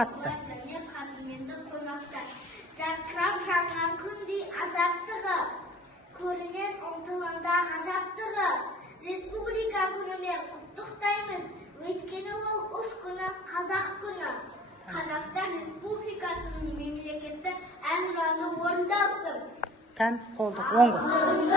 қатты. Жарқырап жанған күндей азаттығы, көрінен ұмтылында ғажаптығы. Республика күнімен құттықтаймыз, өйткені ол ұлт күні, қазақ күні. Қазақстан Республикасының мемлекетті әнұраны орындалсын. Тән қолдық, оң